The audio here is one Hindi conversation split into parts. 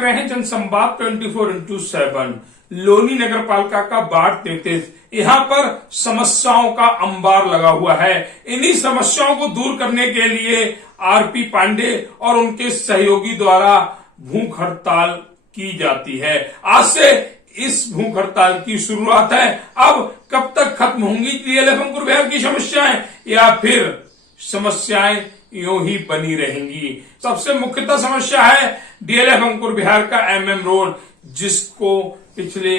देख रहे हैं जनसंवाद 24x7। लोनी नगर पालिका का वार्ड 33, यहाँ पर समस्याओं का अंबार लगा हुआ है। इन्हीं समस्याओं को दूर करने के लिए आरपी पांडे और उनके सहयोगी द्वारा भूख हड़ताल की जाती है। आज से इस भूख हड़ताल की शुरुआत है। अब कब तक खत्म होंगी डीएलएफ अंकुर विहार की समस्याएं, या फिर समस्याएं यूं ही बनी रहेंगी? सबसे मुख्यतः समस्या है डीएलएफ अंकुर विहार का एमएम रोड, जिसको पिछले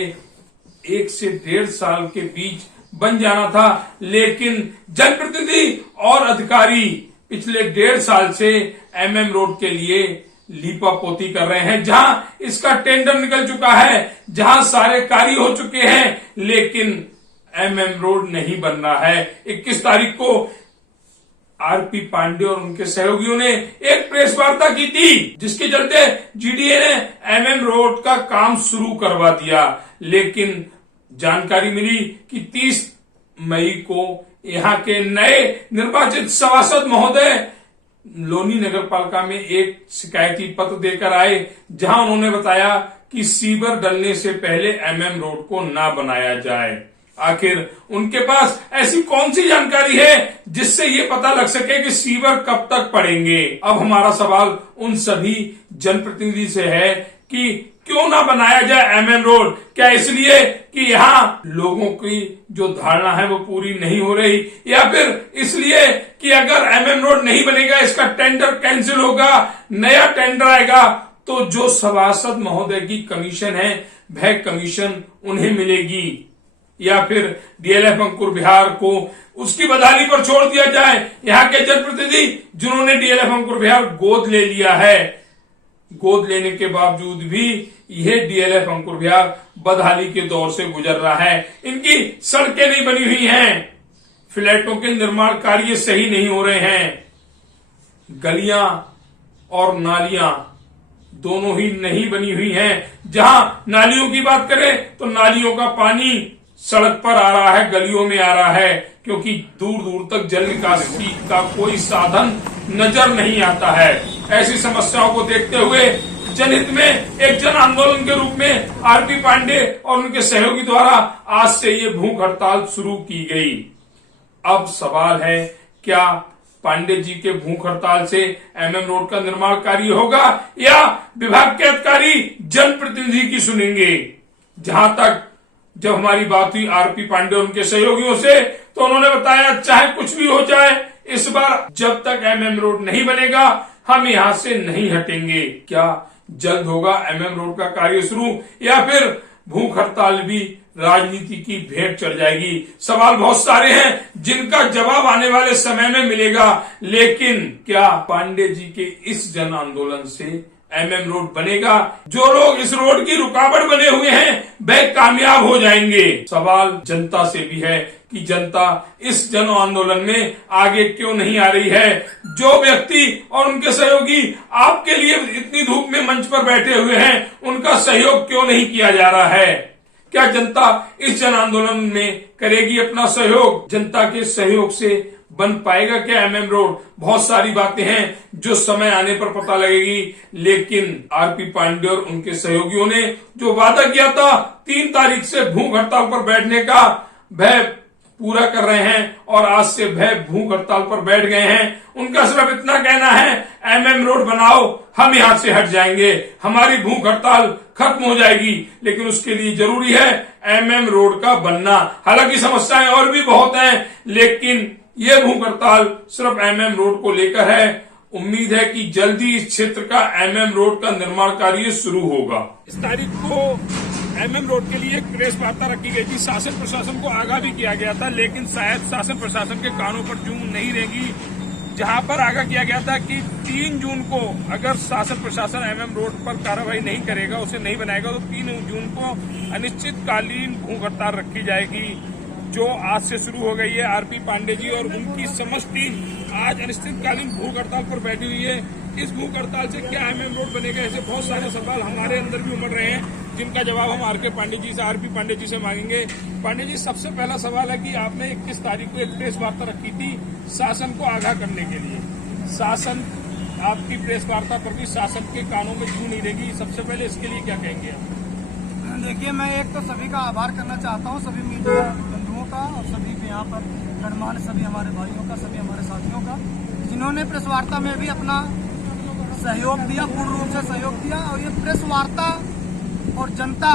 1 से 1.5 साल के बीच बन जाना था, लेकिन जनप्रतिनिधि और अधिकारी पिछले 1.5 साल से एमएम रोड के लिए लीपापोती कर रहे हैं। जहां इसका टेंडर निकल चुका है, जहां सारे कार्य हो चुके हैं, लेकिन एमएम रोड नहीं बन रहा है। 21 तारीख को आरपी पांडे और उनके सहयोगियों ने एक प्रेस वार्ता की थी, जिसके चलते जीडीए ने एमएम रोड का काम शुरू करवा दिया। लेकिन जानकारी मिली कि 30 मई को यहाँ के नए निर्वाचित सभासद महोदय लोनी नगर पालिका में एक शिकायती पत्र देकर आए, जहां उन्होंने बताया कि सीवर डलने से पहले एमएम रोड को ना बनाया जाए। आखिर उनके पास ऐसी कौन सी जानकारी है जिससे ये पता लग सके कि सीवर कब तक पड़ेंगे? अब हमारा सवाल उन सभी जनप्रतिनिधि से है कि क्यों ना बनाया जाए एमएम रोड? क्या इसलिए कि यहाँ लोगों की जो धारणा है वो पूरी नहीं हो रही, या फिर इसलिए कि अगर एमएम रोड नहीं बनेगा इसका टेंडर कैंसिल होगा, नया टेंडर आएगा तो जो सभासद महोदय की कमीशन है वह कमीशन उन्हें मिलेगी, या फिर डीएलएफ अंकुर विहार को उसकी बदहाली पर छोड़ दिया जाए? यहाँ के जनप्रतिनिधि जिन्होंने डीएलएफ अंकुर विहार गोद ले लिया है, गोद लेने के बावजूद भी यह डीएलएफ अंकुर विहार बदहाली के दौर से गुजर रहा है। इनकी सड़कें नहीं बनी हुई हैं, फ्लैटों के निर्माण कार्य सही नहीं हो रहे हैं, गलियां और नालियां दोनों ही नहीं बनी हुई हैं। जहां नालियों की बात करें तो नालियों का पानी सड़क पर आ रहा है, गलियों में आ रहा है, क्योंकि दूर दूर तक जल निकासी का कोई साधन नजर नहीं आता है। ऐसी समस्याओं को देखते हुए जनहित में एक जन आंदोलन के रूप में आरपी पांडे और उनके सहयोगी द्वारा आज से ये भूख हड़ताल शुरू की गई। अब सवाल है, क्या पांडे जी के भूख हड़ताल से एमएम रोड का निर्माण कार्य होगा, या विभाग के अधिकारी जनप्रतिनिधि की सुनेंगे? जहां तक जब हमारी बात हुई आरपी पांडे और उनके सहयोगियों से, तो उन्होंने बताया चाहे कुछ भी हो जाए, इस बार जब तक एमएम रोड नहीं बनेगा हम यहां से नहीं हटेंगे। क्या जल्द होगा एमएम रोड का कार्य शुरू, या फिर भूख हड़ताल भी राजनीति की भेंट चढ़ जाएगी? सवाल बहुत सारे हैं जिनका जवाब आने वाले समय में मिलेगा। लेकिन क्या पांडे जी के इस जन आंदोलन से एमएम रोड बनेगा? जो लोग इस रोड की रुकावट बने हुए हैं वह कामयाब हो जाएंगे? सवाल जनता से भी है कि जनता इस जन आंदोलन में आगे क्यों नहीं आ रही है? जो व्यक्ति और उनके सहयोगी आपके लिए इतनी धूप में मंच पर बैठे हुए हैं, उनका सहयोग क्यों नहीं किया जा रहा है? क्या जनता इस जन आंदोलन में करेगी अपना सहयोग? जनता के सहयोग से बन पाएगा क्या एमएम रोड? बहुत सारी बातें हैं जो समय आने पर पता लगेगी। लेकिन आरपी पांडे और उनके सहयोगियों ने जो वादा किया था 3 तारीख से भूख हड़ताल पर बैठने का, वह पूरा कर रहे हैं और आज से वह भूख हड़ताल पर बैठ गए हैं। उनका सिर्फ इतना कहना है, एमएम रोड बनाओ, हम यहां से हट जाएंगे, हमारी भूख हड़ताल खत्म हो जाएगी। लेकिन उसके लिए जरूरी है एमएम रोड का बनना। हालांकि समस्याएं और भी बहुत हैं, लेकिन ये भूख हड़ताल सिर्फ एमएम रोड को लेकर है। उम्मीद है कि जल्दी इस क्षेत्र का एमएम रोड का निर्माण कार्य शुरू होगा। इस तारीख को एमएम रोड के लिए एक प्रेस वार्ता रखी गई थी। शासन प्रशासन को आगाह भी किया गया था, लेकिन शायद शासन प्रशासन के कानों पर जूं नहीं रहेगी। जहां पर आगाह किया गया था कि 3 जून को अगर शासन प्रशासन एमएम रोड पर कार्रवाई नहीं करेगा, उसे नहीं बनाएगा, तो 3 जून को अनिश्चितकालीन भूख हड़ताल रखी जाएगी, जो आज से शुरू हो गई है। आरपी पांडे जी और उनकी समस्त टीम आज अनिश्चितकालीन भूख हड़ताल पर बैठी हुई है। इस भूख हड़ताल से क्या एमएम रोड बनेगा, ऐसे बहुत सारे सवाल हमारे अंदर भी उमड़ रहे हैं, जिनका जवाब हम आरपी पांडे जी से मांगेंगे। पांडे जी, सबसे पहला सवाल है कि आपने 21 तारीख को एक प्रेस वार्ता रखी थी शासन को आगाह करने के लिए। शासन आपकी प्रेस वार्ता पर भी शासन के कानों में जू नहीं रहेगी, सबसे पहले इसके लिए क्या कहेंगे आप? देखिए, मैं एक तो सभी का आभार करना चाहता हूँ, सभी मीडिया बंधुओं का और सभी यहाँ पर गणमान्य सभी हमारे भाइयों का, सभी हमारे साथियों का, जिन्होंने प्रेस वार्ता में भी अपना सहयोग दिया, पूर्ण रूप से सहयोग दिया। और ये प्रेस वार्ता और जनता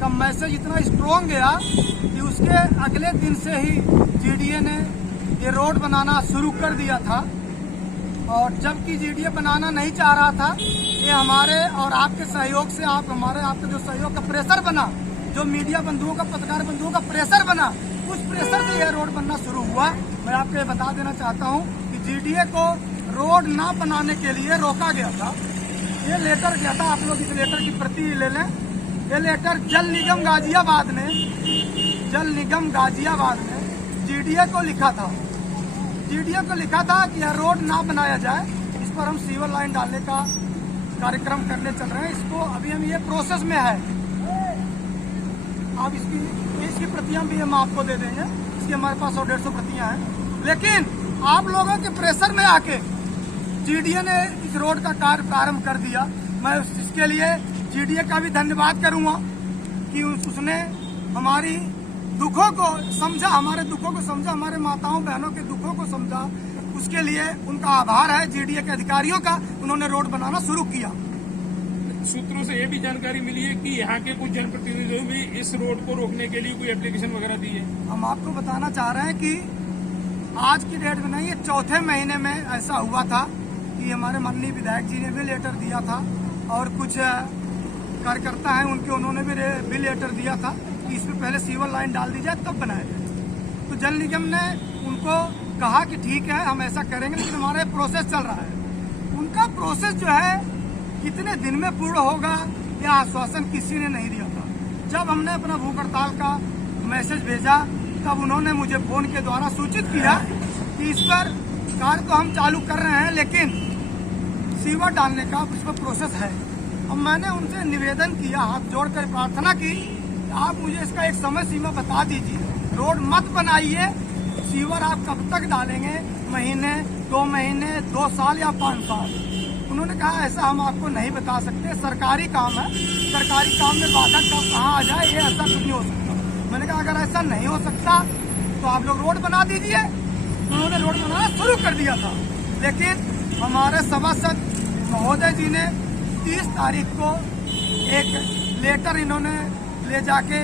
का मैसेज इतना स्ट्रॉन्ग गया कि उसके अगले दिन से ही जीडीए ने ये रोड बनाना शुरू कर दिया था। और जबकि जीडीए बनाना नहीं चाह रहा था, ये हमारे और आपके सहयोग से, आपके जो सहयोग का प्रेशर बना, जो मीडिया बंधुओं का, पत्रकार बंधुओं का प्रेशर बना, उस प्रेशर से यह रोड बनना शुरू हुआ। मैं आपको ये बता देना चाहता हूँ कि जीडीए को रोड ना बनाने के लिए रोका गया था। ये लेटर गया था, आप लोग इस लेटर की प्रति ले लें। ये लेटर जल निगम गाजियाबाद ने जीडीए को लिखा था। जीडीए को लिखा था कि यह रोड ना बनाया जाए, इस पर हम सीवर लाइन डालने का कार्यक्रम करने चल रहे हैं। इसको अभी हम ये प्रोसेस में है। आप इसकी प्रतियां भी हम आपको दे देंगे। इसकी हमारे पास 100-150 प्रतियां हैं। लेकिन आप लोगों के प्रेशर में आके जीडीए ने इस रोड का कार्य प्रारंभ कर दिया। मैं इसके लिए जीडीए का भी धन्यवाद करूंगा कि उसने हमारी दुखों को समझा, हमारे दुखों को समझा, हमारे माताओं बहनों के दुखों को समझा। उसके लिए उनका आभार है जीडीए के अधिकारियों का, उन्होंने रोड बनाना शुरू किया। सूत्रों से ये भी जानकारी मिली है कि यहाँ के कुछ जनप्रतिनिधियों भी इस रोड को रोकने के लिए कोई एप्लीकेशन वगैरह दी है। हम आपको बताना चाह रहे हैं कि आज की डेट में नहीं, ये चौथे महीने में ऐसा हुआ था कि हमारे माननीय विधायक जी ने भी लेटर दिया था और कुछ कार्यकर्ता हैं उनके, उन्होंने भी लेटर दिया था कि इसमें पहले सीवर लाइन डाल दी जाए तब बनाया जाए। तो जल निगम ने उनको कहा कि ठीक है, हम ऐसा करेंगे, लेकिन हमारा प्रोसेस चल रहा है। उनका प्रोसेस जो है कितने दिन में पूर्ण होगा यह आश्वासन किसी ने नहीं दिया था। जब हमने अपना भूख हड़ताल का मैसेज भेजा, तब उन्होंने मुझे फोन के द्वारा सूचित किया कि इस पर कार्य तो हम चालू कर रहे हैं, लेकिन सीवर डालने का इस पर प्रोसेस है। अब मैंने उनसे निवेदन किया, हाथ जोड़कर प्रार्थना की, आप मुझे इसका एक समय सीमा बता दीजिए। रोड मत बनाइए, सीवर आप कब तक डालेंगे, महीने, 2 महीने, 2 साल या 5 साल? उन्होंने कहा ऐसा हम आपको नहीं बता सकते, सरकारी काम है, सरकारी काम में बाधा कब कहाँ आ जाए, ये ऐसा कुछ नहीं हो सकता। मैंने कहा अगर ऐसा नहीं हो सकता तो आप लोग रोड बना दीजिए। उन्होंने रोड बनाना शुरू कर दिया था, लेकिन हमारे सभासद महोदय जी ने 30 तारीख को एक लेटर इन्होंने ले जाके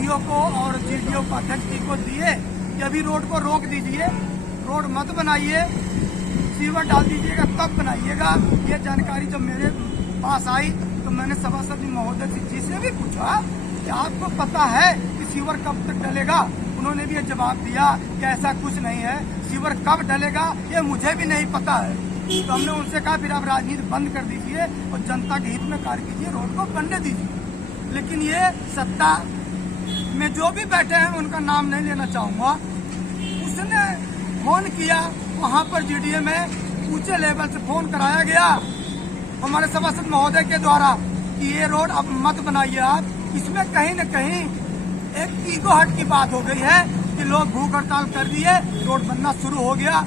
ईओ को और जीडीओ उपाध्यक्ष जी को दिए कि अभी रोड को रोक दीजिए, रोड मत बनाइए, सीवर डाल दीजिएगा तब बनाइएगा। ये जानकारी जब मेरे पास आई तो मैंने सभासद महोदय जी से भी पूछा कि आपको पता है कि सीवर कब तक डलेगा? उन्होंने भी ये जवाब दिया कि ऐसा कुछ नहीं है, सीवर कब डलेगा ये मुझे भी नहीं पता है। तो हमने उनसे कहा फिर आप राजनीति बंद कर दीजिए और जनता के हित में कार्य कीजिए, रोड को बनने दीजिए। लेकिन ये सत्ता में जो भी बैठे हैं, उनका नाम नहीं लेना चाहूंगा, उसने फोन किया वहां पर जीडीए में ऊंचे लेवल से फोन कराया गया हमारे सभासद महोदय के द्वारा कि ये रोड अब मत बनाइए आप। इसमें कहीं न कहीं एक ईगो हट की बात हो गई है कि लोग भूख हड़ताल कर दिए, रोड बनना शुरू हो गया।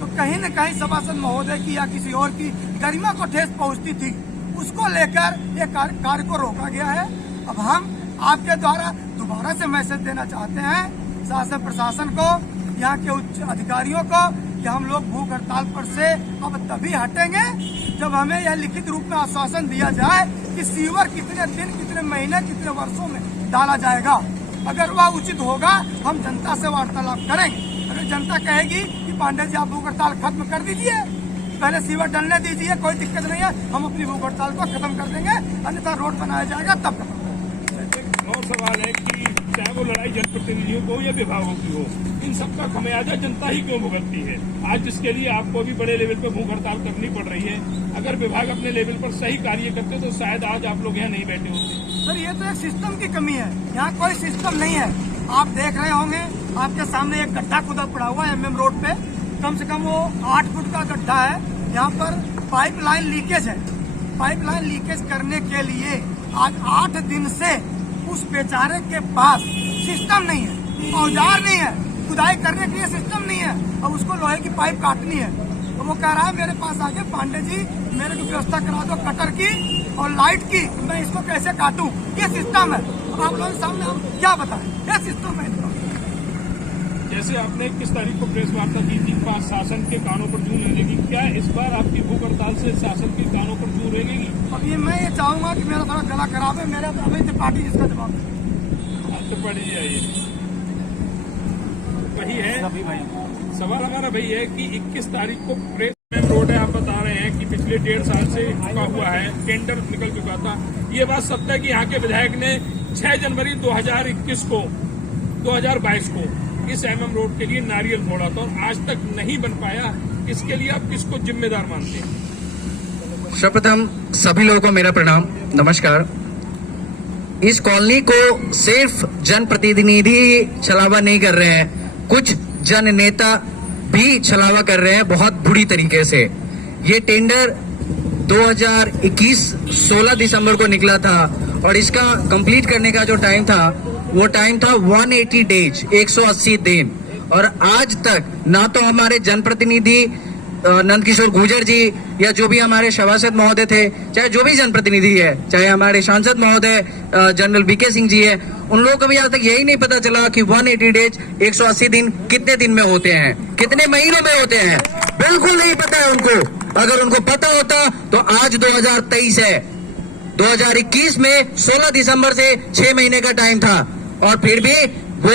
तो कहीं न कहीं सभासद महोदय की या किसी और की गरिमा को ठेस पहुंचती थी, उसको लेकर ये कार्य को रोका गया है। अब हम आपके द्वारा दोबारा से मैसेज देना चाहते हैं शासन प्रशासन को, यहाँ के उच्च अधिकारियों को, कि हम लोग भूख हड़ताल पर से अब तभी हटेंगे जब हमें यह लिखित रूप में आश्वासन दिया जाए कि सीवर कितने दिन, कितने महीने, कितने वर्षों में डाला जाएगा। अगर वह उचित होगा हम जनता से वार्तालाप करेंगे। अगर जनता कहेगी कि पांडे जी आप भूख हड़ताल खत्म कर दीजिए, पहले सीवर डलने दीजिए, कोई दिक्कत नहीं है, हम अपनी भूख हड़ताल को खत्म कर देंगे, अन्यथा रोड बनाया जाएगा तब खत्म। और सवाल है कि चाहे वो लड़ाई जनप्रतिनिधियों को या विभागों की हो, इन सबका खमियाजा जनता ही क्यों भुगतती है? आज जिसके लिए आपको भी बड़े लेवल पर भूख हड़ताल करनी पड़ रही है, अगर विभाग अपने लेवल पर सही कार्य करते तो शायद आज आप लोग यहाँ नहीं बैठे होते। सर ये तो एक सिस्टम की कमी है, यहाँ कोई सिस्टम नहीं है। आप देख रहे होंगे आपके सामने एक गड्ढा खुदा पड़ा हुआ है MM रोड पे, कम से कम वो 8 फुट का गड्ढा है। यहाँ पर पाइपलाइन लीकेज है। पाइपलाइन लीकेज करने के लिए आज 8 दिन से उस बेचारे के पास सिस्टम नहीं है, औजार नहीं है, खुदाई करने के लिए सिस्टम नहीं है। अब उसको लोहे की पाइप काटनी है, तो वो कह रहा है मेरे पास आके पांडे जी मेरे को व्यवस्था करा दो कटर की और लाइट की, मैं इसको कैसे काटूं। ये सिस्टम है। अब आप लोगों के सामने हम क्या बताएं, ये सिस्टम है इनका। जैसे आपने 21 तारीख को प्रेस वार्ता की थी, शासन के कानों पर जू लगेगी, क्या इस बार आपकी भूख हड़ताल से शासन के कानों पर जू लगेगी? अब ये मैं ये चाहूंगा कि मेरा थोड़ा गला खराब है, मेरा अभी त्रिपाठी जिसका जवाब है। त्रिपाठी जी आइए। वही है सवाल हमारा वही है कि 21 तारीख को प्रेस में रोड है, आप बता रहे हैं कि पिछले 1.5 साल से रुका हुआ है, टेंडर निकल चुका था। ये बात सत्य है कि यहाँ के विधायक ने 6 जनवरी 2022 को इस एमएम रोड के लिए नारियल फोड़ा था और आज तक नहीं बन पाया। इसके लिए आप किसको जिम्मेदार मानते हैं? सर्वप्रथम सभी लोगों को मेरा प्रणाम, नमस्कार। इस कॉलोनी को सिर्फ जनप्रतिनिधि छलावा नहीं कर रहे हैं, कुछ जन नेता भी छलावा कर रहे हैं बहुत बुरी तरीके से। ये टेंडर 2021 16 दिसंबर को निकला था और इसका कंप्लीट करने का जो टाइम था वो टाइम था 180 डेज, 180 दिन। और आज तक ना तो हमारे जनप्रतिनिधि नंदकिशोर गुर्जर जी या जो भी हमारे सभासद महोदय थे, चाहे जो भी जनप्रतिनिधि है, चाहे हमारे सांसद महोदय जनरल बीके सिंह जी है, उन लोगों को भी आज तक यही नहीं पता चला कि 180 डेज 180 दिन कितने दिन में होते हैं, कितने महीनों में होते हैं। बिल्कुल नहीं पता है उनको। अगर उनको पता होता तो आज 2023 है, 2021 में 16 दिसंबर से 6 महीने का टाइम था और फिर भी वो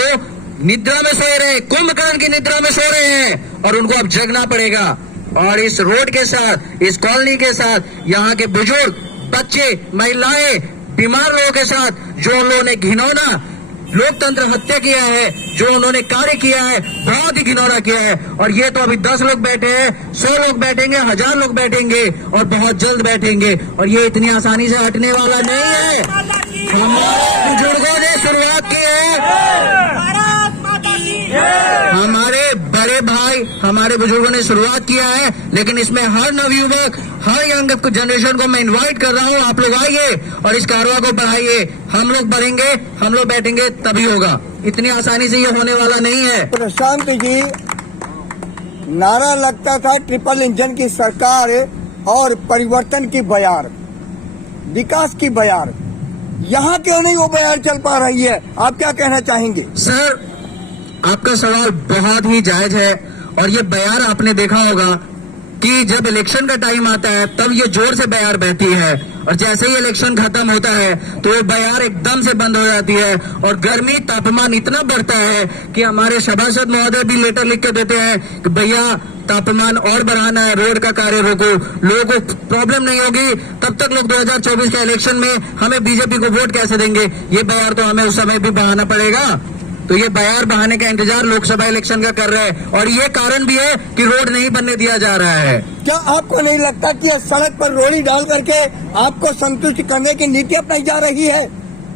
निद्रा में सो रहे हैं, कुंभकर्ण की निद्रा में सो रहे हैं और उनको अब जगना पड़ेगा। और इस रोड के साथ, इस कॉलोनी के साथ, यहाँ के बुजुर्ग, बच्चे, महिलाएं, बीमार लोगों के साथ जो उन लोगों ने घिनौना लोकतंत्र हत्या किया है, जो उन्होंने कार्य किया है, बहुत ही घिनौना किया है। और ये तो अभी 10 लोग बैठे हैं, 100 लोग बैठेंगे, 1000 लोग बैठेंगे और बहुत जल्द बैठेंगे और ये इतनी आसानी से हटने वाला नहीं है। हमारे बुजुर्गों ने शुरुआत की है, हमारे बड़े भाई, हमारे बुजुर्गों ने शुरुआत किया है, लेकिन इसमें हर नवयुवक, हर यंग जनरेशन को मैं इनवाइट कर रहा हूँ, आप लोग आइए और इस कारवा को बढ़ाइए। हम लोग बढ़ेंगे, हम लोग बैठेंगे तभी होगा। इतनी आसानी से ये होने वाला नहीं है। प्रशांत जी, नारा लगता था ट्रिपल इंजन की सरकार और परिवर्तन की बयार, विकास की बयार। यहाँ क्यों नहीं वो बयार चल पा रही है? आप क्या कहना चाहेंगे? सर, आपका सवाल बहुत ही जायज है और ये बयार आपने देखा होगा कि जब इलेक्शन का टाइम आता है तब ये जोर से बयार बहती है और जैसे ही इलेक्शन खत्म होता है तो ये बयार एकदम से बंद हो जाती है और गर्मी, तापमान इतना बढ़ता है कि हमारे सभासद महोदय भी लेटर लिख के देते हैं कि भैया तापमान और बढ़ाना है, रोड का कार्य रोको, लोगों को प्रॉब्लम नहीं होगी, तब तक लोग 2024 के इलेक्शन में हमें बीजेपी को वोट कैसे देंगे। ये बयार तो हमें उस समय भी बढ़ाना पड़ेगा। तो ये बयार बहाने का इंतजार लोकसभा इलेक्शन का कर रहे हैं और ये कारण भी है कि रोड नहीं बनने दिया जा रहा है। क्या आपको नहीं लगता कि सड़क पर रोड़ी डाल करके आपको संतुष्ट करने की नीति अपनाई जा रही है?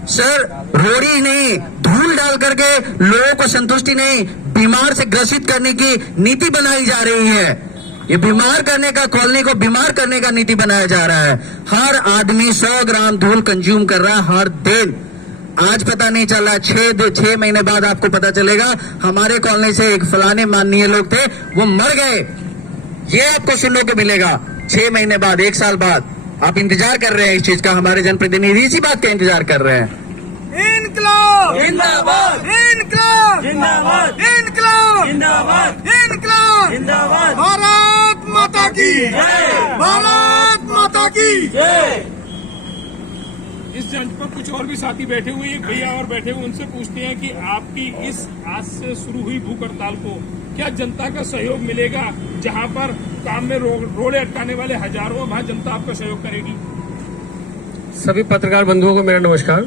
सर, रोड़ी नहीं, धूल डाल करके लोगों को संतुष्टि नहीं, बीमार से ग्रसित करने की नीति बनाई जा रही है। ये बीमार करने का, कॉलोनी को बीमार करने का नीति बनाया जा रहा है। हर आदमी 100 ग्राम धूल कंज्यूम कर रहा है हर दिन। आज पता नहीं चल रहा, 6 महीने बाद आपको पता चलेगा। हमारे कॉलोनी से एक फलाने माननीय लोग थे, वो मर गए। ये आपको सुनने को मिलेगा 6 महीने बाद, 1 साल बाद। आप इंतजार कर रहे हैं इस चीज का, हमारे जनप्रतिनिधि इसी बात का इंतजार कर रहे हैं। इनकलाब जिंदाबाद, इनकलाब जिंदाबाद, इनकलाब जिंदाबाद, इनकलाब जिंदाबाद। भारत माता की जय। भारत माता की जय। इस जंज पर कुछ और भी साथी बैठे हुए, एक भैया और बैठे हुए, उनसे पूछते हैं कि आपकी इस आज से शुरू हुई भूख हड़ताल को क्या जनता का सहयोग मिलेगा? जहां पर काम में रोड़े अटकाने वाले हजारों, वहां जनता आपका सहयोग करेगी? सभी पत्रकार बंधुओं को मेरा नमस्कार।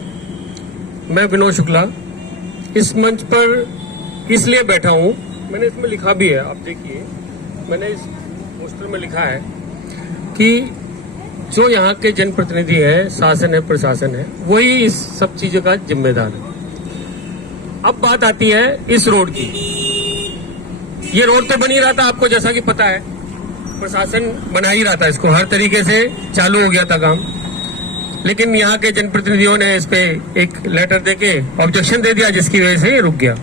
मैं विनोद शुक्ला इस मंच पर इसलिए बैठा हूं, मैंने इसमें लिखा भी है, आप देखिए, मैंने इस पोस्टर में लिखा है कि जो यहाँ के जनप्रतिनिधि है, शासन है, प्रशासन है, वही इस सब चीजों का जिम्मेदार है। अब बात आती है इस रोड की। ये रोड तो बन ही रहा था, आपको जैसा कि पता है, प्रशासन बना ही रहा था इसको, हर तरीके से चालू हो गया था काम। लेकिन यहाँ के जनप्रतिनिधियों ने इस पे एक लेटर देके ऑब्जेक्शन दे दिया, जिसकी वजह से ये रुक गया।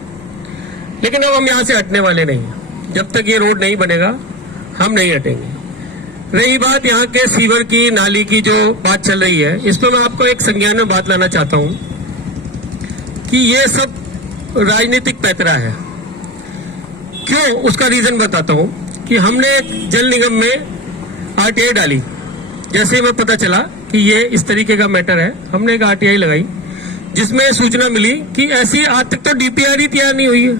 लेकिन अब हम यहाँ से हटने वाले नहीं। जब तक ये रोड नहीं बनेगा हम नहीं हटेंगे। रही बात यहाँ के सीवर की, नाली की जो बात चल रही है, इसमें मैं आपको एक संज्ञान में बात लाना चाहता हूँ कि ये सब राजनीतिक पैतरा है। क्यों, उसका रीजन बताता हूँ कि हमने जल निगम में आरटीआई डाली। जैसे ही हमें पता चला कि ये इस तरीके का मैटर है, हमने एक आरटीआई लगाई जिसमें सूचना मिली कि ऐसी आज तक तो डीपीआर ही तैयार नहीं हुई है।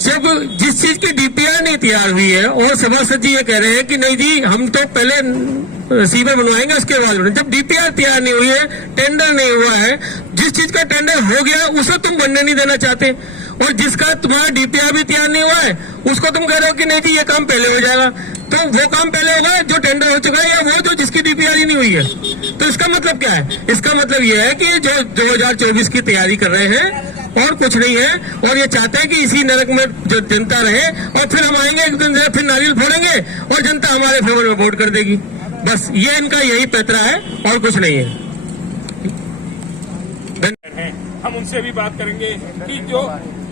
जब जिस चीज की डीपीआर नहीं तैयार हुई है और सभासद जी ये कह रहे हैं कि नहीं जी हम तो पहले सीवर बनवाएंगे उसके बाद, जब डीपीआर तैयार नहीं हुई है, टेंडर नहीं हुआ है, जिस चीज का टेंडर हो गया उसे तुम बनने नहीं देना चाहते, और जिसका तुम्हारा डीपीआर भी तैयार नहीं हुआ है उसको तुम कह रहे हो कि नहीं जी ये काम पहले हो जाएगा। तो वो काम पहले होगा जो टेंडर हो चुका है या वो जो जिसकी डीपीआर ही नहीं हुई है। तो इसका मतलब क्या है? इसका मतलब ये है कि जो 2024 की तैयारी कर रहे हैं और कुछ नहीं है, और ये चाहते हैं कि इसी नरक में जो जनता रहे, और फिर हम आएंगे एक दिन फिर नारियल फोड़ेंगे और जनता हमारे फेवर में वोट कर देगी। बस ये इनका यही पैतरा है और कुछ नहीं है। हम उनसे भी बात करेंगे कि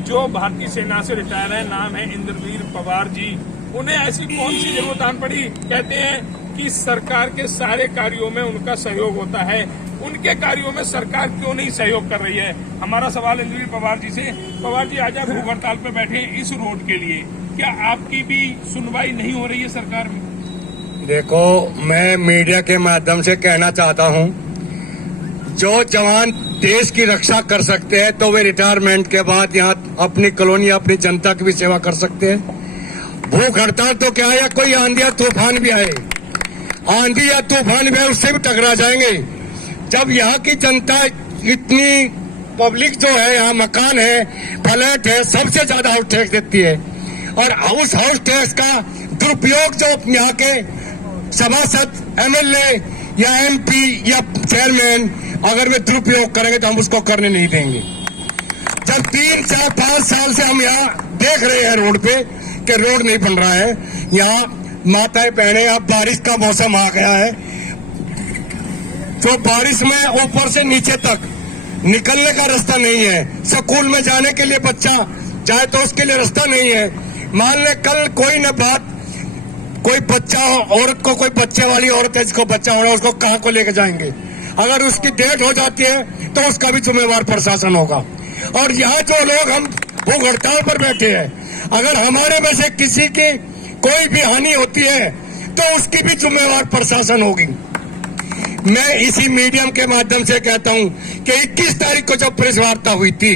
जो भारतीय सेना से रिटायर है, नाम है इंद्रवीर पवार जी, उन्हें ऐसी कौन सी जरूरत आन पड़ी? कहते हैं कि सरकार के सारे कार्यों में उनका सहयोग होता है, उनके कार्यों में सरकार क्यों नहीं सहयोग कर रही है? हमारा सवाल इंद्रवीर पवार जी से। पवार जी, आज आप भूख हड़ताल पे बैठे हैं इस रोड के लिए, क्या आपकी भी सुनवाई नहीं हो रही है सरकार में? देखो, मैं मीडिया के माध्यम से कहना चाहता हूं, जो जवान देश की रक्षा कर सकते हैं तो वे रिटायरमेंट के बाद यहाँ अपनी कॉलोनी, अपनी जनता की भी सेवा कर सकते हैं। भूख हड़ताल तो क्या है, कोई आंधी या तूफान भी आए, आंधी या तूफान भी आए उससे भी टकरा जाएंगे। जब यहाँ की जनता इतनी पब्लिक जो है, यहाँ मकान है, फ्लैट है, सबसे ज्यादा हाउस टैक्स देती है, और उस हाउस टैक्स का दुरुपयोग जो यहाँ के सभासद, एमएलए या एमपी या चेयरमैन अगर वे दुरुपयोग करेंगे तो हम उसको करने नहीं देंगे। जब 3, 4, 5 साल से हम यहाँ देख रहे हैं रोड पे कि रोड नहीं बन रहा है, यहाँ माताएं बहनें, अब बारिश का मौसम आ गया है, तो बारिश में ऊपर से नीचे तक निकलने का रास्ता नहीं है। स्कूल में जाने के लिए बच्चा जाए तो उसके लिए रास्ता नहीं है। मान ले कल कोई न बात, कोई बच्चा औरत को, कोई बच्चे वाली औरत है जिसको बच्चा हो रहा है, उसको कहाँ को लेकर जाएंगे? अगर उसकी डेथ हो जाती है तो उसका भी जिम्मेवार प्रशासन होगा। और यहाँ जो लोग हम भूख हड़ताल पर बैठे हैं, अगर हमारे में से किसी की कोई भी हानि होती है तो उसकी भी जिम्मेवार प्रशासन होगी। मैं इसी मीडियम के माध्यम से कहता हूं कि 21 तारीख को जब प्रेस वार्ता हुई थी,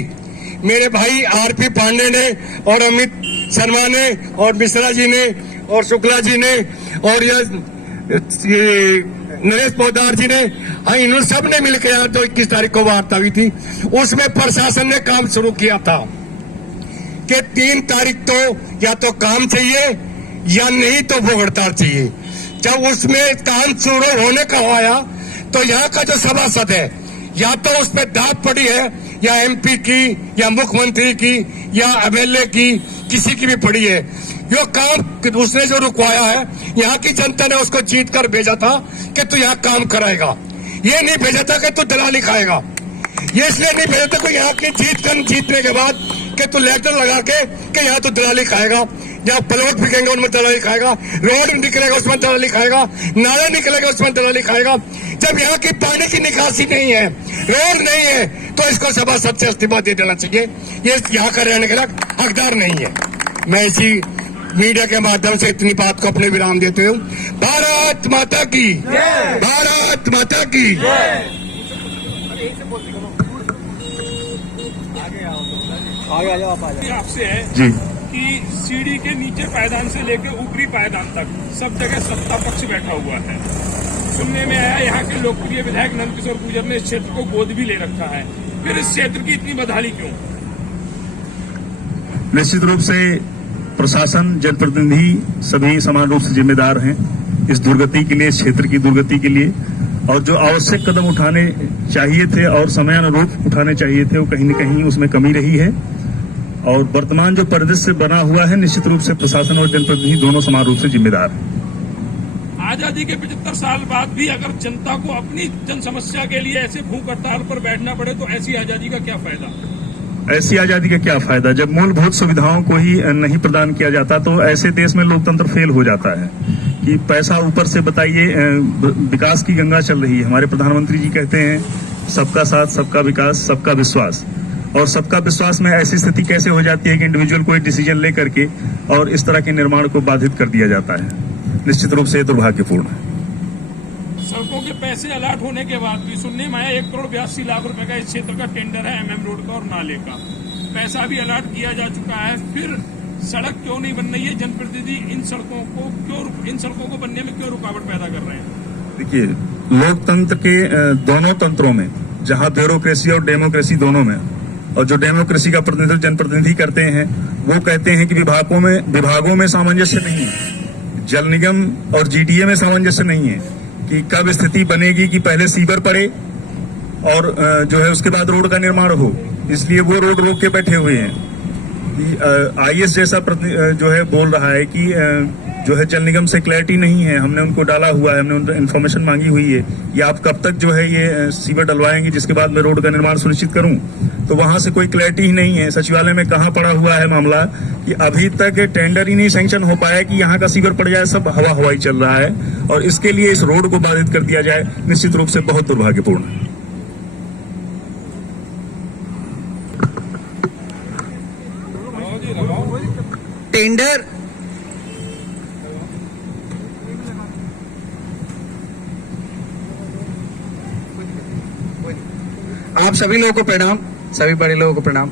मेरे भाई आरपी पांडे ने और अमित शर्मा ने और मिश्रा जी ने और शुक्ला जी ने और ये नरेश पोदार जी ने, इन सब ने मिलकर यहाँ तो 21 तारीख को वार्ता हुई थी, उसमें प्रशासन ने काम शुरू किया था कि 3 तारीख तो या तो काम चाहिए या नहीं तो भूख हड़ताल चाहिए। जब उसमें काम शुरू होने का आया तो यहाँ का जो सभासद है, या तो उस पर दाद पड़ी है, या एमपी की या मुख्यमंत्री की या एमएलए की, किसी की भी पड़ी है। जो काम उसने जो रुकवाया है, यहाँ की जनता ने उसको जीत कर भेजा था कि तू यहाँ काम कराएगा, ये नहीं भेजा था कि तू दलाली खाएगा। ये इसलिए नहीं भेजा था कि यहाँ की जीतने के बाद कि तू लेटर लगा के कि यहाँ तू दलाली खाएगा, जहाँ प्लॉट बिकेंगे उनमें दलाली खाएगा, रोड निकलेगा उसमें दलाली खाएगा, नाला निकलेगा उसमें दलाली खाएगा। जब यहाँ की पानी की निकासी नहीं है, रोड नहीं है, तो इसको सभासद से इस्तीफा दे देना चाहिए। ये यहाँ का रहने के हकदार नहीं है। मैं इसी मीडिया के माध्यम से इतनी बात को अपने विराम देते हूँ। भारत माता की, भारत माता की। आपसे है जी कि सीढ़ी के नीचे पायदान से लेकर ऊपरी पायदान तक सब जगह सत्ता पक्ष बैठा हुआ है। सुनने में आया यहाँ के लोकप्रिय विधायक नंदकिशोर गुर्जर ने इस क्षेत्र को गोद भी ले रखा है, फिर इस क्षेत्र की इतनी बदहाली क्यों? निश्चित रूप से प्रशासन, जनप्रतिनिधि सभी समान रूप से जिम्मेदार हैं इस दुर्गति के लिए, इस क्षेत्र की दुर्गति के लिए, और जो आवश्यक कदम उठाने चाहिए थे और समयानुरूप उठाने चाहिए थे वो कहीं न कहीं उसमें कमी रही है। और वर्तमान जो परिदृश्य बना हुआ है, निश्चित रूप से प्रशासन और जनप्रतिनिधि दोनों समान रूप से जिम्मेदार हैं। आजादी के 75 साल बाद भी अगर जनता को अपनी जन समस्या के लिए ऐसे भूख हड़ताल पर बैठना पड़े तो ऐसी आजादी का क्या फायदा? ऐसी आजादी का क्या फायदा जब मूलभूत सुविधाओं को ही नहीं प्रदान किया जाता। तो ऐसे देश में लोकतंत्र फेल हो जाता है कि पैसा ऊपर से बताइए, विकास की गंगा चल रही है। हमारे प्रधानमंत्री जी कहते हैं सबका साथ, सबका विकास, सबका विश्वास। और सबका विश्वास में ऐसी स्थिति कैसे हो जाती है कि इंडिविजुअल कोई डिसीजन ले करके और इस तरह के निर्माण को बाधित कर दिया जाता है। निश्चित रूप से दुर्भाग्यपूर्ण है। सड़कों के पैसे अलॉट होने के बाद भी सुनने में आया 1,82,00,000 रुपए का इस क्षेत्र का टेंडर है MM रोड का और नाले का। पैसा भी अलॉट किया जा चुका है, फिर सड़क क्यों नहीं बन रही है? जनप्रतिनिधि इन सड़कों को बनने में क्यों रुकावट पैदा कर रहे हैं? देखिए, लोकतंत्र के दोनों तंत्रों में, जहां ब्यूरोक्रेसी और डेमोक्रेसी दोनों में, और जो डेमोक्रेसी का प्रतिनिधित्व जनप्रतिनिधि करते हैं वो कहते हैं कि विभागों में सामंजस्य नहीं है, जल निगम और GDA में सामंजस्य नहीं है कि कब स्थिति बनेगी कि पहले सीवर पड़े और जो है उसके बाद रोड का निर्माण हो। इसलिए वो रोड रोक के बैठे हुए हैं। IS जैसा जो है बोल रहा है कि जो है जल निगम से क्लैरिटी नहीं है, हमने उनको डाला हुआ है, हमने उनसे इन्फॉर्मेशन मांगी हुई है, ये आप कब तक जो है ये सीवर डलवाएंगे जिसके बाद मैं रोड का निर्माण सुनिश्चित करूं। तो वहां से कोई क्लैरिटी ही नहीं है। सचिवालय में कहां पड़ा हुआ है मामला कि अभी तक टेंडर ही नहीं सैंक्शन हो पाया कि यहाँ का सीवर पड़ जाए, सब हवाई चल रहा है और इसके लिए इस रोड को बाधित कर दिया जाए, निश्चित रूप से बहुत दुर्भाग्यपूर्ण है। टेंडर आप सभी लोगों को प्रणाम, सभी बड़े लोगों को प्रणाम।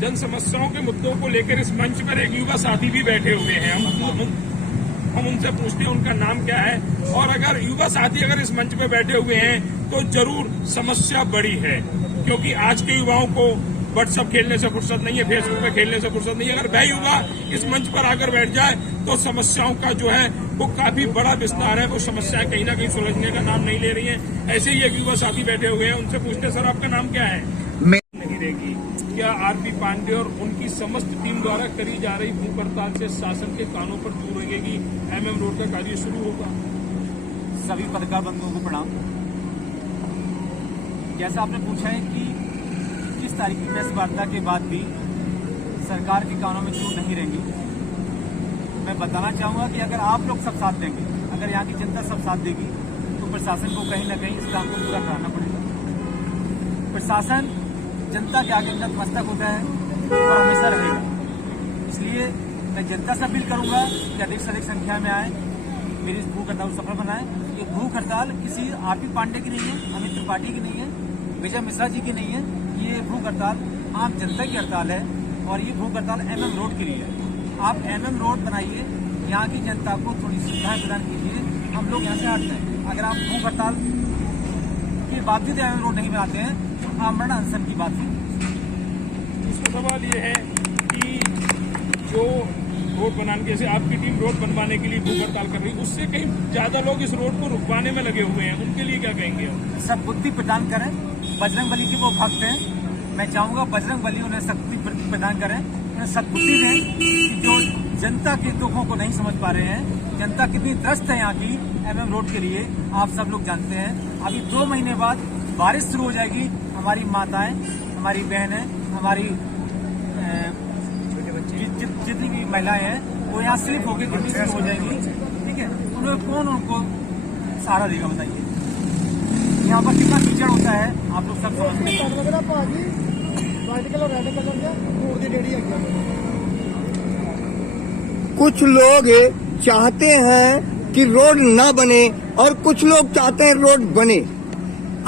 जन समस्याओं के मुद्दों को लेकर इस मंच पर एक युवा साथी भी बैठे हुए हैं। हम उनसे पूछते हैं उनका नाम क्या है, और अगर युवा साथी अगर इस मंच पर बैठे हुए हैं तो जरूर समस्या बड़ी है, क्योंकि आज के युवाओं को व्हाट्सएप खेलने से फुर्सत नहीं है, फेसबुक पे खेलने से फुर्सत नहीं है। अगर वह युवा इस मंच पर आकर बैठ जाए तो समस्याओं का जो है वो काफी बड़ा विस्तार है, वो समस्याएं कहीं ना कहीं सुलझने का नाम नहीं ले रही हैं। ऐसे ही एक युवा साथी बैठे हुए हैं, उनसे पूछते सर आपका नाम क्या है? नहीं रहेगी। क्या RP पांडे और उनकी समस्त टीम द्वारा करी जा रही भूख हड़ताल से शासन के कानों पर जू लगेगी? MM रोड का कार्य शुरू होगा? सभी पत्रकार बंधुओं को प्रणाम। जैसा आपने पूछा है कि 21 तारीख की प्रेस वार्ता के बाद भी सरकार के कानों में चूर नहीं रहेंगी, मैं बताना चाहूंगा कि अगर आप लोग सब साथ देंगे, अगर यहाँ की जनता सब साथ देगी, तो प्रशासन को कहीं ना कहीं इस काम को पूरा कराना पड़ेगा। प्रशासन जनता के आगे नतमस्तक होता है और हमेशा रहेगा। इसलिए मैं जनता से अपील करूंगा कि अधिक से अधिक संख्या में आए, मेरी इस भूख हड़ताल सफल बनाए। ये भूख हड़ताल किसी RP पांडे की नहीं है, अमित त्रिपाठी की नहीं है, विजय मिश्रा जी की नहीं है। ये भूख हड़ताल आम जनता की हड़ताल है और ये भूख हड़ताल MM रोड के लिए है। आप MM रोड बनाइए, यहाँ की जनता को थोड़ी सुविधाएं प्रदान कीजिए, हम लोग यहाँ से हटते हैं। अगर आप भूख हड़ताल के बावजूद MM रोड नहीं बनाते हैं तो आमरण अनशन की बात है। इसका सवाल ये है कि जो रोड बनाने जैसे आपकी टीम रोड बनवाने के लिए भूख हड़ताल कर रही है, उससे कहीं ज्यादा लोग इस रोड को रुकवाने में लगे हुए हैं, उनके लिए क्या कहेंगे? सब बुद्धि प्रदान करें, बजरंग बली के वो भक्त हैं, मैं चाहूंगा बजरंग बली उन्हें शक्ति प्रदान करें, उन्हें सद्बुद्धि दें कि जो जनता के दुखों को नहीं समझ पा रहे हैं, जनता कितनी त्रस्त है यहाँ की MM रोड के लिए, आप सब लोग जानते हैं। अभी 2 महीने बाद बारिश शुरू हो जाएगी, हमारी माताएं, हमारी बहनें, हमारी जितनी भी महिलाएं हैं वो यहाँ स्लिप होकर गिरनी शुरू हो जाएगी। ठीक है, उन्हें कौन उनको सहारा देगा बताइए? यहाँ पर कितना कीचड़ होता है आप लोग सब समझते हैं। कुछ लोग चाहते हैं कि रोड ना बने और कुछ लोग चाहते हैं रोड बने।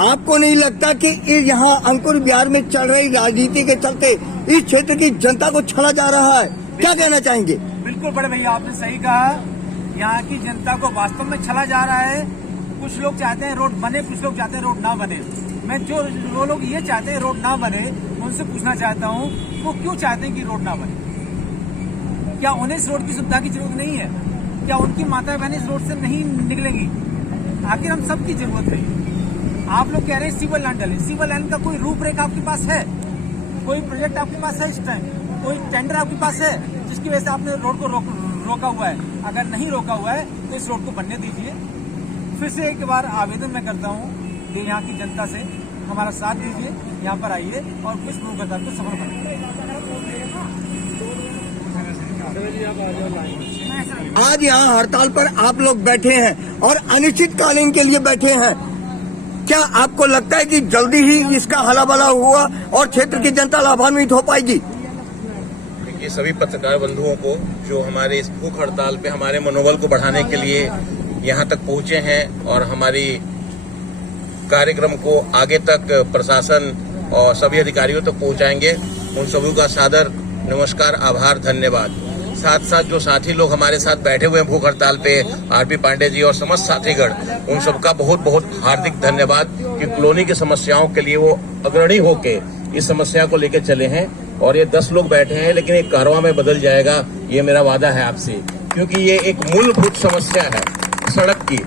आपको नहीं लगता कि यहाँ अंकुर विहार में चल रही राजनीति के चलते इस क्षेत्र की जनता को छला जा रहा है? क्या कहना चाहेंगे? बिल्कुल बड़े भैया, आपने सही कहा, यहाँ की जनता को वास्तव में छला जा रहा है। कुछ लोग चाहते हैं रोड बने, कुछ लोग चाहते हैं रोड ना बने। मैं जो लोग ये चाहते हैं रोड ना बने, उनसे पूछना चाहता हूँ वो क्यों चाहते हैं कि रोड ना बने? क्या उन्हें इस रोड की सुविधा की जरूरत नहीं है? क्या उनकी माता बहनें इस रोड से नहीं निकलेंगी? आखिर हम सबकी जरूरत है। आप लोग कह रहे हैं सिविल लाइन डालें, सिविल लाइन का कोई रूपरेखा आपके पास है? कोई प्रोजेक्ट आपके पास है? इस टाइम कोई टेंडर आपके पास है जिसकी वजह से आपने रोड को रोका हुआ है? अगर नहीं रोका हुआ है तो इस रोड को बनने दीजिए। फिर से एक बार आवेदन मैं करता हूँ यहाँ की जनता से हमारा साथ दीजिए, यहाँ पर आइए और कुछ भूख हड़ताल को सफल बनाइए। आज यहाँ हड़ताल पर आप लोग बैठे हैं और अनिश्चितकालीन के लिए बैठे हैं। क्या आपको लगता है कि जल्दी ही इसका हलाबला हुआ और क्षेत्र की जनता लाभान्वित हो पाएगी? ये सभी पत्रकार बंधुओं को जो हमारे इस भूख हड़ताल पे हमारे मनोबल को बढ़ाने के लिए यहाँ तक पहुँचे हैं और हमारी कार्यक्रम को आगे तक प्रशासन और सभी अधिकारियों तक पहुँचाएंगे, उन सभी का सादर नमस्कार, आभार, धन्यवाद। साथ साथ जो साथी लोग हमारे साथ बैठे हुए हैं भूख हड़ताल पे, आरपी पांडे जी और समस्त साथीगण, उन सबका बहुत बहुत हार्दिक धन्यवाद कि कॉलोनी की समस्याओं के लिए वो अग्रणी होके इस समस्या को लेकर चले हैं। और ये 10 लोग बैठे हैं लेकिन एक कारवां में बदल जाएगा, ये मेरा वादा है आपसे, क्योंकि ये एक मूलभूत समस्या है सड़क की।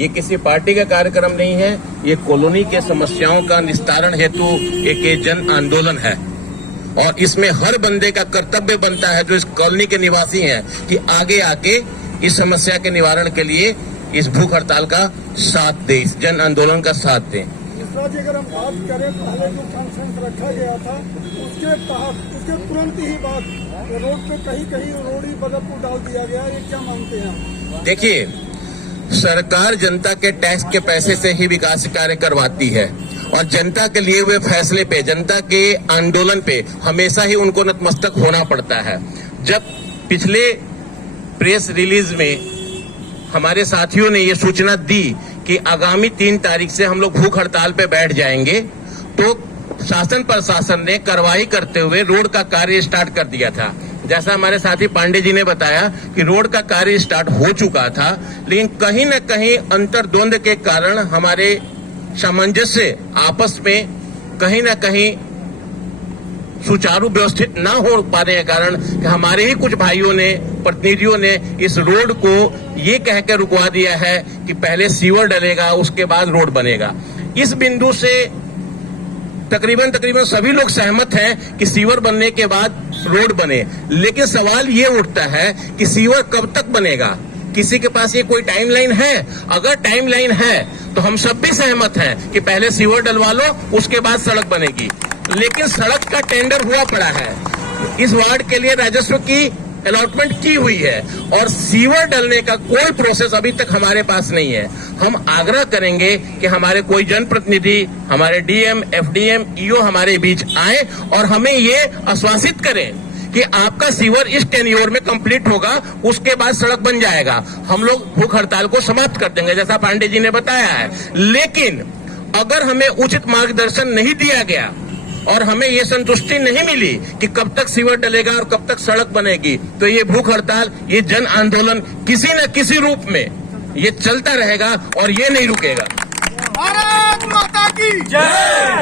ये किसी पार्टी का कार्यक्रम नहीं है, ये कॉलोनी के समस्याओं का निस्तारण हेतु एक जन आंदोलन है और इसमें हर बंदे का कर्तव्य बनता है जो इस कॉलोनी के निवासी हैं कि आगे आके इस समस्या के निवारण के लिए इस भूख हड़ताल का साथ दें, इस जन आंदोलन का साथ दें। जी, अगर हम बात करें पहले जो कॉन्फ्रेंस रखा गया था उसके तुरंत ही बाद रोड पे कहीं रोड़ी बदलपुर डाल दिया गया, ये क्या मानते हैं? देखिए, सरकार जनता के टैक्स के पैसे से ही विकास कार्य करवाती है और जनता के लिए हुए फैसले पे, जनता के आंदोलन पे हमेशा ही उनको नतमस्तक होना पड़ता है। जब पिछले प्रेस रिलीज में हमारे साथियों ने ये सूचना दी कि आगामी 3 तारीख से हम लोग भूख हड़ताल पे बैठ जाएंगे, तो शासन प्रशासन ने कार्रवाई करते हुए रोड का कार्य स्टार्ट कर दिया था। जैसा हमारे साथी पांडे जी ने बताया कि रोड का कार्य स्टार्ट हो चुका था, लेकिन कहीं न कहीं अंतर्द्वंद के कारण हमारे सामंजस्य आपस में कहीं न कहीं सुचारू व्यवस्थित न हो पाने के कारण हमारे ही कुछ भाइयों ने, प्रतिनिधियों ने इस रोड को ये कह के रुकवा दिया है कि पहले सीवर डलेगा उसके बाद रोड बनेगा। इस बिंदु से तकरीबन सभी लोग सहमत हैं कि सीवर बनने के बाद रोड बने, लेकिन सवाल ये उठता है कि सीवर कब तक बनेगा? किसी के पास ये कोई टाइमलाइन है? अगर टाइमलाइन है तो हम सब भी सहमत हैं कि पहले सीवर डलवा लो उसके बाद सड़क बनेगी, लेकिन सड़क का टेंडर हुआ पड़ा है, इस वार्ड के लिए राजस्व की अलॉटमेंट की हुई है और सीवर डलने का कोई प्रोसेस अभी तक हमारे पास नहीं है। हम आग्रह करेंगे कि हमारे कोई जनप्रतिनिधि, हमारे डीएम, एफडीएम, ईओ हमारे बीच आए और हमें ये आश्वासित करें कि आपका सीवर इस टेन्योर में कंप्लीट होगा, उसके बाद सड़क बन जाएगा, हम लोग भूख हड़ताल को समाप्त कर देंगे, जैसा पांडे जी ने बताया है। लेकिन अगर हमें उचित मार्गदर्शन नहीं दिया गया और हमें ये संतुष्टि नहीं मिली कि कब तक सीवर डलेगा और कब तक सड़क बनेगी, तो ये भूख हड़ताल, ये जन आंदोलन किसी न किसी रूप में ये चलता रहेगा और ये नहीं रुकेगा। भारत माता की जय!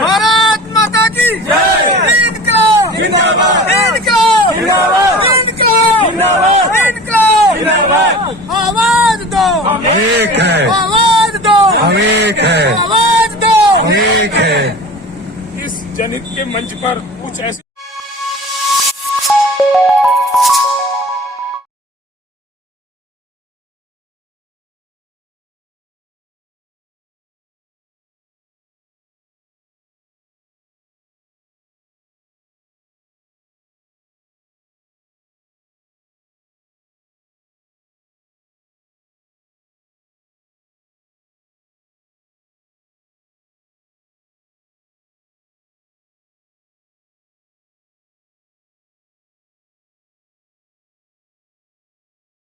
भारत माता की जय! इनकलाब जिंदाबाद! इनकलाब जिंदाबाद! इनकलाब जिंदाबाद! इनकलाब! आवाज दो, हम एक है। आवाज दो, हम एक है। आवाज दो, हम एक है। इस जनहित के मंच पर कुछ ऐसे